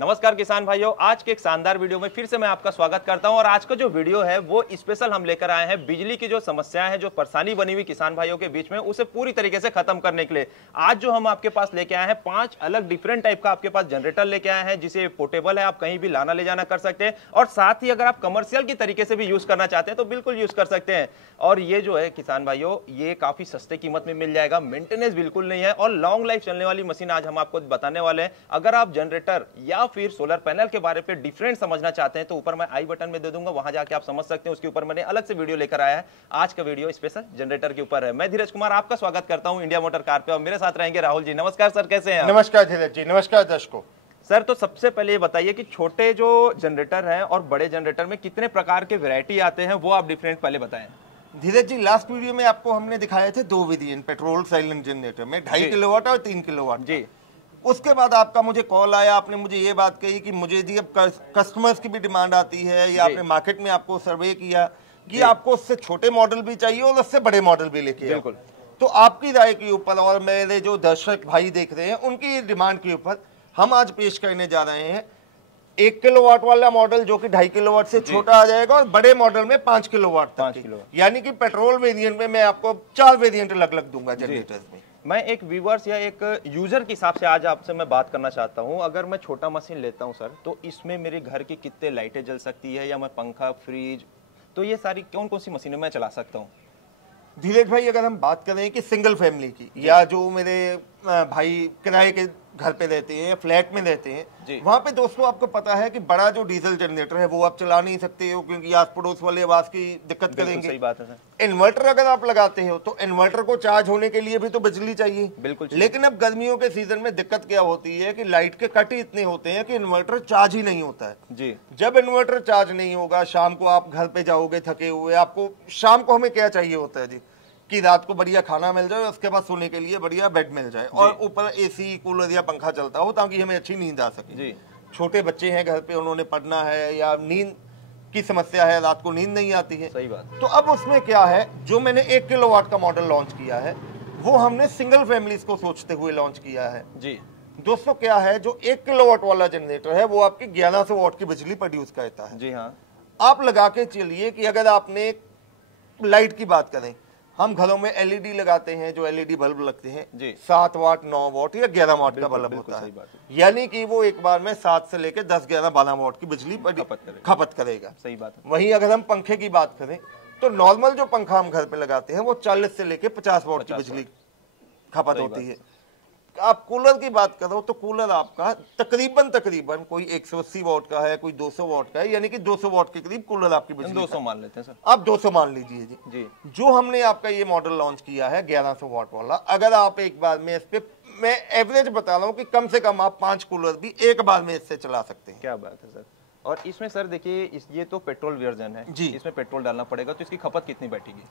नमस्कार किसान भाइयों, आज के एक शानदार वीडियो में फिर से मैं आपका स्वागत करता हूं। और आज का जो वीडियो है वो स्पेशल हम लेकर आए हैं बिजली की जो समस्याएं हैं, जो परेशानी बनी हुई किसान भाइयों के बीच में, उसे पूरी तरीके से खत्म करने के लिए आज जो हम आपके पास लेके आए हैं 5 अलग डिफरेंट टाइप का आपके पास जनरेटर लेके आए हैं, जिसे पोर्टेबल है, आप कहीं भी लाना ले जाना कर सकते हैं। और साथ ही अगर आप कमर्शियल की तरीके से भी यूज करना चाहते हैं तो बिल्कुल यूज कर सकते हैं। और ये जो है किसान भाइयों, ये काफी सस्ते कीमत में मिल जाएगा, मेंटेनेंस बिल्कुल नहीं है और लॉन्ग लाइफ चलने वाली मशीन आज हम आपको बताने वाले हैं। अगर आप जनरेटर या फिर सोलर पैनल के बारे पे डिफरेंट समझना चाहते हैं तो ऊपर मैं आई बटन में दे दूंगा, वहां जाके आप समझ सकते हैं। उसके ऊपर मैंने अलग से वीडियो लेकर आया है। आज का वीडियो स्पेशल जनरेटर के ऊपर है। मैं धीरज कुमार आपका स्वागत करता हूं इंडिया मोटर कार पे, और मेरे साथ रहेंगे राहुल जी। नमस्कार सर, कैसे हैं आप? नमस्कार धीरज जी, नमस्कार दर्शकों। सर, तो सबसे पहले ये बताइए कि छोटे जो जनरेटर हैं और बड़े जनरेटर में कितने प्रकार के वैरायटी आते हैं, वो आप डिफरेंट पहले बताएं। धीरज जी, लास्ट वीडियो में आपको हमने दिखाए थे 2 वेरिएंट पेट्रोल साइलेंट जनरेटर में, 2.5 किलोवाट और 3 किलोवाट जी। उसके बाद आपका मुझे कॉल आया, आपने मुझे ये बात कही कि मुझे जी अब कस्टमर्स की भी डिमांड आती है, या आपने मार्केट में आपको सर्वे किया कि आपको उससे छोटे मॉडल भी चाहिए और उससे बड़े मॉडल भी लेके आओ। बिल्कुल। तो आपकी राय के ऊपर और मेरे जो दर्शक भाई देख रहे हैं उनकी डिमांड के ऊपर हम आज पेश करने जा रहे हैं 1 किलोवाट वाला मॉडल, जो कि 2.5 किलोवाट से छोटा आ जाएगा, और बड़े मॉडल में 5 किलोवाट तक, यानी कि पेट्रोल वेरिएंट में मैं आपको 4 वेरिएंट अलग दूंगा जनरेटर्स में। मैं एक व्यूअर्स या एक यूजर के हिसाब से आज आपसे मैं बात करना चाहता हूं। अगर मैं छोटा मशीन लेता हूं सर, तो इसमें मेरे घर की कितने लाइटें जल सकती है, या मैं पंखा, फ्रिज, तो ये सारी कौन कौन सी मशीनें मैं चला सकता हूं? धीरज भाई, अगर हम बात करें कि सिंगल फैमिली की, या जो मेरे भाई किराए के घर पे रहते हैं या फ्लैट में रहते हैं, वहां पे दोस्तों आपको पता है कि बड़ा जो डीजल जनरेटर है वो आप चला नहीं सकते हो, क्योंकि आस पड़ोस वाले आवाज की दिक्कत करेंगे। सही बात है सर। इन्वर्टर अगर आप लगाते हो तो इन्वर्टर को चार्ज होने के लिए भी तो बिजली चाहिए। बिल्कुल। लेकिन अब गर्मियों के सीजन में दिक्कत क्या होती है कि लाइट के कट ही इतने होते हैं कि इन्वर्टर चार्ज ही नहीं होता है जी। जब इन्वर्टर चार्ज नहीं होगा, शाम को आप घर पे जाओगे थके हुए, आपको शाम को हमें क्या चाहिए होता है जी, कि रात को बढ़िया खाना मिल जाए, उसके बाद सोने के लिए बढ़िया बेड मिल जाए, और ऊपर एसी, कूलर या पंखा चलता हो ताकि हमें अच्छी नींद आ सके जी। छोटे बच्चे हैं घर पे, उन्होंने पढ़ना है या नींद की समस्या है, रात को नींद नहीं आती है। सही बात। तो अब उसमें क्या है, जो मैंने 1 किलोवाट का मॉडल लॉन्च किया है वो हमने सिंगल फैमिलीज को सोचते हुए लॉन्च किया है जी। दोस्तों क्या है, जो 1 किलोवाट वाला जनरेटर है वो आपकी 1100 वाट की बिजली प्रोड्यूस करता है जी। हाँ, आप लगा के चलिए कि अगर आपने लाइट की बात करें, हम घरों में एलईडी लगाते हैं, जो एलईडी बल्ब लगते हैं 7 वाट, 9 वाट या 11 वाट का बल्ब होता है, यानी कि वो एक बार में 7 से लेकर 10, 11, 12 वाट की बिजली खपत करेगा। सही बात है। वहीं अगर हम पंखे की बात करें तो नॉर्मल जो पंखा हम घर पे लगाते हैं वो 40 से लेकर 50 वाट की बिजली खपत होती है। आप कूलर की बात करो तो कूलर आपका तकरीबन कोई 180 वाट का है, कोई 200 वाट का है, यानी कि 200 वाट के करीब कूलर आपकी बिजली 200 मान लेते हैं सर, आप 200 मान लीजिए जी। जो हमने आपका ये मॉडल लॉन्च किया है 1100 वाट वाला, अगर आप एक बार में इस पे, मैं एवरेज बता रहा हूँ कि कम से कम आप 5 कूलर भी एक बार में इससे चला सकते हैं। क्या बात है सर। और इसमें सर देखिए, ये तो पेट्रोल वर्जन है जी, इसमें पेट्रोल डालना पड़ेगा, तो इसकी खपत कितनी बैठेगी?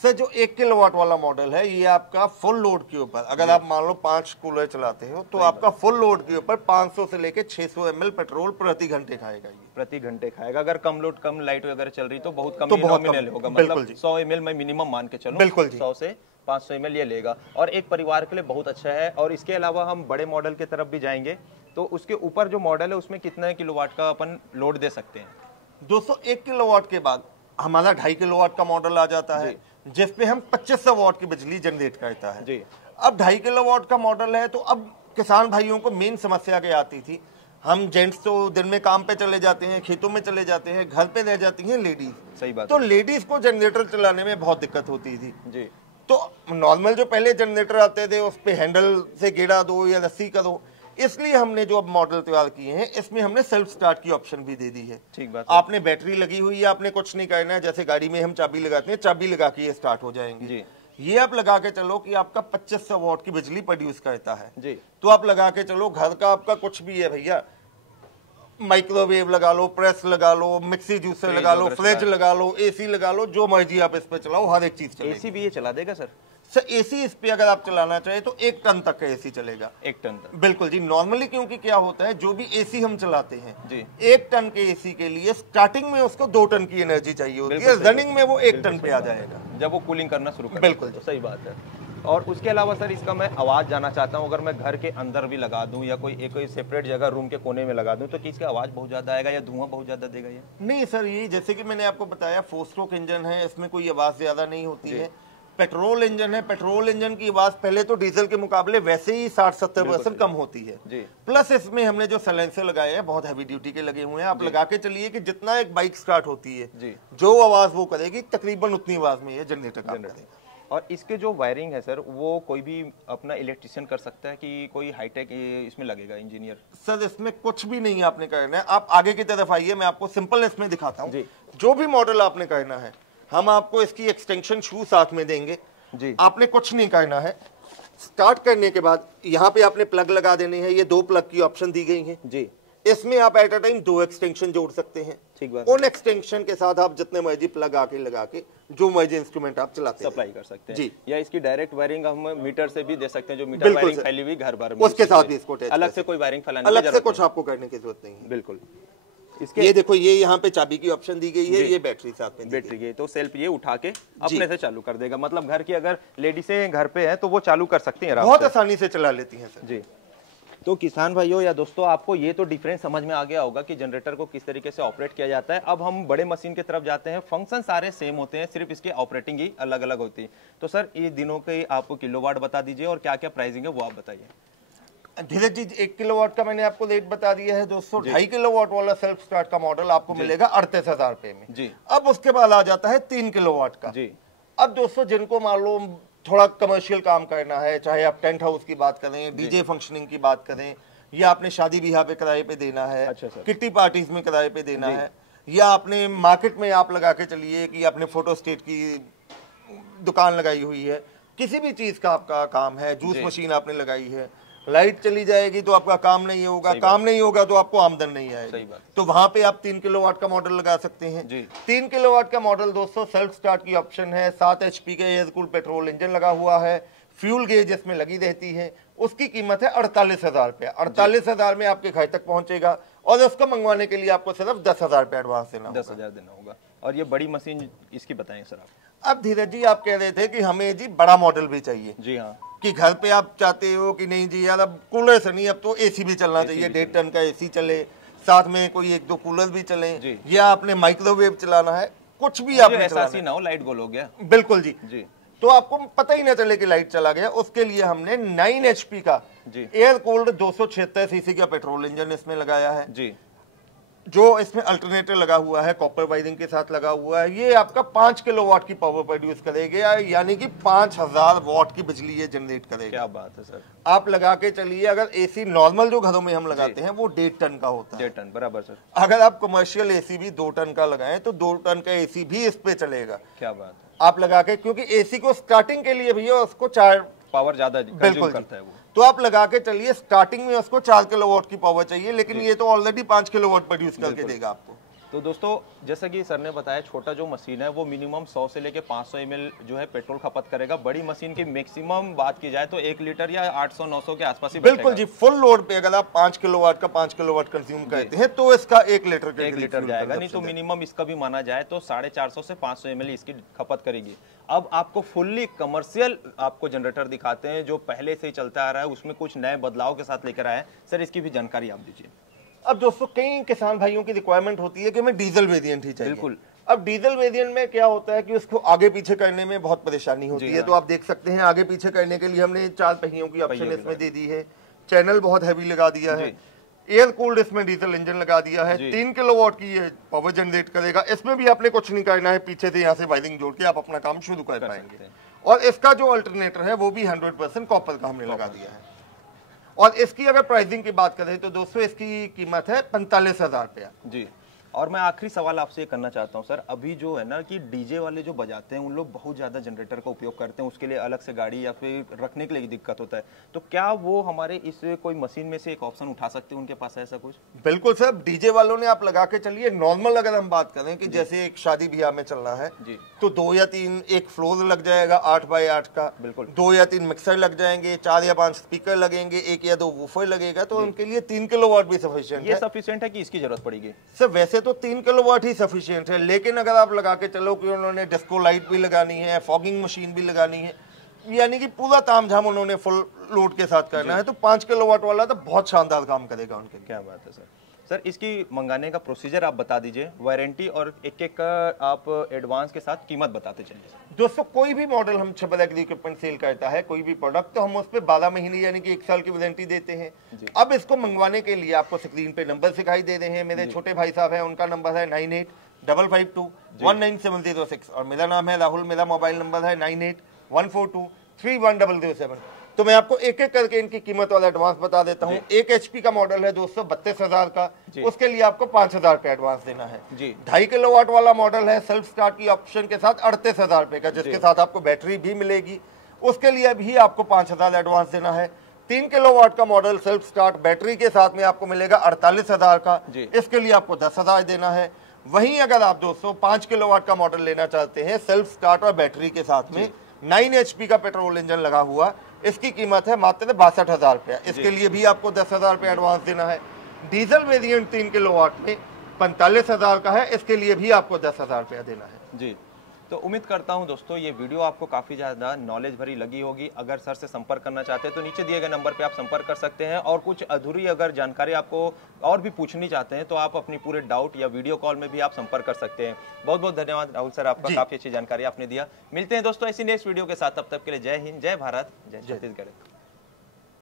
सर, जो 1 किलोवाट वाला मॉडल है ये आपका फुल लोड के ऊपर, अगर आप मान लो 5 कूलर चलाते हो तो आपका फुल लोड के ऊपर 500 से लेके 600 ml पेट्रोल प्रति घंटे खाएगा। ये प्रति घंटे खाएगा। अगर कम लोड, कम लाइट वगैरह चल रही तो बहुत कम नॉमिनल होगा, मतलब 100 ml मैं मिनिमम मान के चलूं। बिल्कुल, 100 से 500 ml ये लेगा, और एक परिवार के लिए बहुत अच्छा है। और इसके अलावा हम बड़े मॉडल की तरफ भी जाएंगे, तो उसके ऊपर जो मॉडल है उसमें कितने किलोवाट का अपन लोड दे सकते हैं? 201 किलोवाट के बाद हमारा 2.5 किलोवाट का मॉडल आ जाता है, जिसपे हम 2500 वाट की बिजली जनरेट करता है जी। अब 2.5 किलोवाट का मॉडल है, तो अब किसान भाइयों को मेन समस्या क्या आती थी, हम जेंट्स तो दिन में काम पे चले जाते हैं, खेतों में चले जाते हैं, घर पे रह जाती हैं लेडीज। सही बात। तो लेडीज को जनरेटर चलाने में बहुत दिक्कत होती थी जी। तो नॉर्मल जो पहले जनरेटर आते थे उस पे हैंडल से गेड़ा दो या रस्सी करो, इसलिए हमने जो अब मॉडल तैयार किए हैं इसमें हमने सेल्फ स्टार्ट की ऑप्शन भी दे दी है। ठीक बात। आपने बैटरी लगी हुई है, आपने कुछ नहीं करना है, जैसे गाड़ी में हम चाबी लगाते हैं, चाबी लगा के ये स्टार्ट हो जाएंगे जी। ये आप लगा के चलो कि आपका 2500 वाट की बिजली प्रोड्यूस करता है जी। तो आप लगा के चलो, घर का आपका कुछ भी है भैया, माइक्रोवेव लगा लो, प्रेस लगा लो, मिक्सी जूसर लगा लो, फ्रिज लगा लो, एसी लगा लो, जो मर्जी आप इस पे चलाओ, हर एक चीज चलेगी। एसी भी ये चला देगा सर? सर, एसी इस पे अगर आप चलाना चाहे तो 1 टन तक का एसी चलेगा। 1 टन तक? बिल्कुल जी। नॉर्मली क्योंकि क्या होता है, जो भी एसी हम चलाते हैं जी, 1 टन के एसी के लिए स्टार्टिंग में उसको 2 टन की एनर्जी चाहिए होती है, रनिंग में वो 1 टन पे आ जाएगा जब वो कूलिंग करना शुरू करे। बिल्कुल, तो सही बात है। और उसके अलावा सर इसका मैं आवाज़ जानना चाहता हूँ, अगर मैं घर के अंदर भी लगा दूँ या कोई सेपरेट जगह रूम के कोने में लगा दूँ तो कि इसका आवाज़ बहुत ज़्यादा आएगा या धुआं बहुत ज़्यादा देगा ये? नहीं सर, ये जैसे कि मैंने आपको बताया 4 स्ट्रोक इंजन है, इसमें कोई आवाज़ ज़्यादा नहीं होती है। पेट्रोल इंजन है, पेट्रोल इंजन की आवाज़ पहले तो डीजल के मुकाबले वैसे ही 60-70% कम होती है जी। प्लस इसमें हमने जो साइलेंसर लगाए हैं बहुत हैवी ड्यूटी के लगे हुए हैं। आप लगा के चलिए कि जितना एक बाइक स्टार्ट होती है जी, जो आवाज़ वो करेगी तकरीबन उतनी आवाज़ में ये जनरेटर काम करेगा। और इसके जो वायरिंग है सर, वो कोई भी अपना इलेक्ट्रिशियन कर सकता है कि कोई हाईटेक इसमें लगेगा इंजीनियर? सर इसमें कुछ भी नहीं आपने करना है। आप आगे की तरफ आइए, मैं आपको सिंपल इसमें दिखाता हूँ। जो भी मॉडल आपने करना है हम आपको इसकी एक्सटेंशन शू साथ में देंगे जी। आपने कुछ नहीं करना है। स्टार्ट करने के बाद यहाँ पे आपने प्लग लगा देने हैं। ये 2 प्लग की ऑप्शन दी गई है जी। इसमें आप एट अ टाइम 2 एक्सटेंशन जोड़ सकते हैं। ठीक बात। उन एक्सटेंशन के साथ आप जितने मर्जी प्लग आके लगा के जो मर्जी इंस्ट्रूमेंट आप चलाते हैं सप्लाई कर सकते हैं जी। या इसकी डायरेक्ट वायरिंग हम मीटर से भी दे सकते हैं, जो मीटर वायरिंग फैली हुई घर भर में उसके साथ भी इसको अलग से कोई वायरिंग फैलाने अलग से कुछ आपको करने की जरूरत नहीं है। बिल्कुल। इसके ये देखो, ये यहाँ पे चाबी की ऑप्शन दी गई है, ये बैटरी साथ में बैटरी की, तो सेल्फ ये उठा के अपने से चालू कर देगा। मतलब घर की अगर लेडीज़ें घर पे है तो वो चालू कर सकती हैं, बहुत आसानी से चला लेती हैं सर जी। तो किसान भाइयों या दोस्तों, आपको ये तो डिफरेंस समझ में आ गया होगा कि जनरेटर को किस तरीके से ऑपरेट किया जाता है। अब हम बड़े मशीन की तरफ जाते हैं। फंक्शन सारे सेम होते हैं, सिर्फ इसकी ऑपरेटिंग ही अलग अलग होती है। तो सर ये दिनों के आपको किलोवाट बता दीजिए और क्या क्या प्राइसिंग है वो आप बताइए। धीरज जी, 1 किलोवाट का मैंने आपको रेट बता दिया है दोस्तों। 2.5 किलोवाट वाला सेल्फ स्टार्ट का मॉडल आपको मिलेगा 38,000 रुपए में जी। अब उसके बाद आ जाता है 3 किलोवाट का जी। अब दोस्तों जिनको मालूम थोड़ा कमर्शियल काम करना है, चाहे आप टेंट हाउस की बात करें, डीजे फंक्शनिंग की बात करें, या आपने शादी ब्याह पे किराए पे देना है, किट्टी पार्टीज में किराए पे देना है, या आपने मार्केट में आप लगा के चलिए कि आपने फोटो स्टेट की दुकान लगाई हुई है, किसी भी चीज का आपका काम है, जूस मशीन आपने लगाई है, लाइट चली जाएगी तो आपका काम नहीं होगा, काम नहीं होगा तो आपको आमदन नहीं आएगी। तो वहां पे आप 3 किलोवाट का मॉडल लगा सकते हैं। 3 किलोवाट का मॉडल दोस्तों सेल्फ स्टार्ट की ऑप्शन है, 7 HP का एयर कूल्ड पेट्रोल इंजन लगा हुआ है, फ्यूल गेज इसमें लगी रहती है। उसकी कीमत है 48,000 रुपया। 48,000 में आपके घर तक पहुंचेगा और उसको मंगवाने के लिए आपको सिर्फ 10,000 रुपया एडवांस देना होगा। 10,000 देना होगा। और ये बड़ी मशीन इसकी बताएं सर आप। अब धीरज जी, आप कह रहे थे कि हमें जी बड़ा मॉडल भी चाहिए जी। हाँ, कि घर पे आप चाहते हो कि नहीं जी यार अब कूलर से नहीं, अब तो एसी भी चलना चाहिए, 1.5 टन का एसी चले, साथ में कोई 1-2 कूलर भी चले, या आपने माइक्रोवेव चलाना है, कुछ भी आपने ऐसा ही ना हो लाइट गोल हो गया। बिल्कुल जी जी। तो आपको पता ही ना चले कि लाइट चला गया, उसके लिए हमने 9 HP का एयर कूल्ड 276 सीसी का पेट्रोल इंजन इसमें लगाया है जी। जो इसमें अल्टरनेटर लगा हुआ है, कॉपर वायरिंग के साथ लगा हुआ है। ये आपका 5 किलोवाट की पावर प्रोड्यूस करेगा, यानी कि 5000 वाट की बिजली ये जनरेट करेगा। क्या बात है सर। आप लगा के चलिए, अगर एसी नॉर्मल जो घरों में हम लगाते हैं वो 1.5 टन का होता है। 1.5 टन बराबर सर। अगर आप कमर्शियल एसी भी 2 टन का लगाएं तो 2 टन का एसी भी इस पे चलेगा। क्या बात है। आप लगा के, क्योंकि एसी को स्टार्टिंग के लिए भैया उसको 4 पावर ज्यादा कंज्यूम करता है वो, तो आप लगा के चलिए स्टार्टिंग में उसको 4 किलोवाट की पावर चाहिए, लेकिन ये तो ऑलरेडी 5 किलोवाट प्रोड्यूस करके देगा आपको। तो दोस्तों जैसा कि सर ने बताया, छोटा जो मशीन है वो मिनिमम 100 से लेके 500 ml जो है पेट्रोल खपत करेगा। बड़ी मशीन की मैक्सिमम बात की जाए तो 1 लीटर या 800-900 के आसपास ही बिल्कुल जी। फुल लोड पे अगर आप 5 किलोवाट का 5 किलोवाट कंज्यूम करते हैं तो इसका 1 लीटर जाएगा। नहीं तो मिनिमम इसका भी माना जाए तो 450 से 500 ml इसकी खपत करेगी। अब आपको फुल्ली कमर्शियल आपको जनरेटर दिखाते हैं जो पहले से ही चलता आ रहा है, उसमें कुछ नए बदलाव के साथ लेकर आए हैं। सर इसकी भी जानकारी आप दीजिए। अब दोस्तों कई किसान भाइयों की रिक्वायरमेंट होती है कि हमें डीजल वेरिएंट ही चाहिए। बिल्कुल। अब डीजल वेरिएंट में क्या होता है कि उसको आगे पीछे करने में बहुत परेशानी होती है। तो आप देख सकते हैं आगे पीछे करने के लिए हमने 4 पहियों की ऑप्शन इसमें दे दी है, चैनल बहुत हैवी लगा दिया है, एयर कूल्ड इसमें डीजल इंजन लगा दिया है, 3 किलोवाट की ये पावर जनरेट करेगा। इसमें भी आपने कुछ नहीं करना है, पीछे से यहाँ से वायरिंग जोड़ के आप अपना काम शुरू कर पाएंगे। और इसका जो अल्टरनेटर है वो भी 100% कॉपर का हमने लगा दिया है। और इसकी अगर प्राइसिंग की बात करें तो दोस्तों इसकी कीमत है 45,000 रुपया जी। और मैं आखिरी सवाल आपसे करना चाहता हूं सर, अभी जो है ना कि डीजे वाले जो बजाते हैं उन लोग बहुत ज्यादा जनरेटर का उपयोग करते हैं, उसके लिए अलग से गाड़ी या फिर रखने के लिए दिक्कत होता है, तो क्या वो हमारे इस कोई मशीन में से एक ऑप्शन उठा सकते हैं, उनके पास ऐसा कुछ? बिल्कुल सर, डीजे वालों ने आप लगा के चलिए। नॉर्मल अगर हम बात करें कि जैसे एक शादी ब्याह में चलना है तो 2 या 3 एक फ्लोर लग जाएगा 8 बाय 8 का, बिल्कुल 2 या 3 मिक्सर लग जाएंगे, 4 या 5 स्पीकर लगेंगे, 1 या 2 वूफर लगेगा, तो उनके लिए 3 किलोवाट भी सफिशिएंट है। ये सफिशिएंट है कि इसकी जरूरत पड़ेगी? सर वैसे तो 3 किलोवाट ही सफिशिएंट है, लेकिन अगर आप लगा के चलो कि उन्होंने डिस्को लाइट भी लगानी है, फॉगिंग मशीन भी लगानी है, यानी कि पूरा तामझाम उन्होंने फुल लोड के साथ करना है, तो 5 किलोवाट वाला तो बहुत शानदार काम करेगा उनके। क्या बात है सर, इसकी मंगाने का प्रोसीजर आप बता दीजिए, वारंटी और एक का आप एडवांस के साथ कीमत बताते चलिए। दोस्तों कोई भी मॉडल हम छपरा एग्री इक्विपमेंट सेल करता है, कोई भी प्रोडक्ट, तो हम उस पर 12 महीने यानी कि 1 साल की वारंटी देते हैं। अब इसको मंगवाने के लिए आपको स्क्रीन पे नंबर दिखाई दे रहे हैं, मेरे छोटे भाई साहब हैं, उनका नंबर है 9855219706 और मेरा नाम है राहुल, मेरा मोबाइल नंबर है 9814231007। तो मैं आपको एक एक करके इनकी कीमत वाला एडवांस बता देता हूँ। 1 HP का मॉडल है दोस्तों 32,000 का, उसके लिए आपको 5,000 रुपए एडवांस देना है। 2.5 किलोवाट वाला मॉडल है सेल्फ स्टार्ट की ऑप्शन के साथ 38,000 रुपए का, जिसके साथ आपको बैटरी भी मिलेगी, उसके लिए भी आपको 5,000 एडवांस देना है। 3 किलोवाट का मॉडल सेल्फ स्टार्ट बैटरी के साथ में आपको मिलेगा 48,000 का, इसके लिए आपको 10,000 देना है। वहीं अगर आप दोस्तों 5 किलोवाट का मॉडल लेना चाहते हैं सेल्फ स्टार्ट और बैटरी के साथ में 9 HP का पेट्रोल इंजन लगा हुआ, इसकी कीमत है मात्र 62,000 रुपया, इसके लिए भी आपको 10,000 रुपये एडवांस देना है। डीजल वेरिएंट 3 किलोवाट में 45,000 का है, इसके लिए भी आपको 10,000 रुपया देना है। जी, तो उम्मीद करता हूं दोस्तों ये वीडियो आपको काफ़ी ज़्यादा नॉलेज भरी लगी होगी। अगर सर से संपर्क करना चाहते हैं तो नीचे दिए गए नंबर पे आप संपर्क कर सकते हैं, और कुछ अधूरी अगर जानकारी आपको और भी पूछनी चाहते हैं तो आप अपनी पूरे डाउट या वीडियो कॉल में भी आप संपर्क कर सकते हैं। बहुत बहुत धन्यवाद राहुल सर, आपका काफ़ी अच्छी जानकारी आपने दिया। मिलते हैं दोस्तों ऐसी नेक्स्ट वीडियो के साथ, तब तक के लिए जय हिंद, जय भारत, जय छत्तीसगढ़।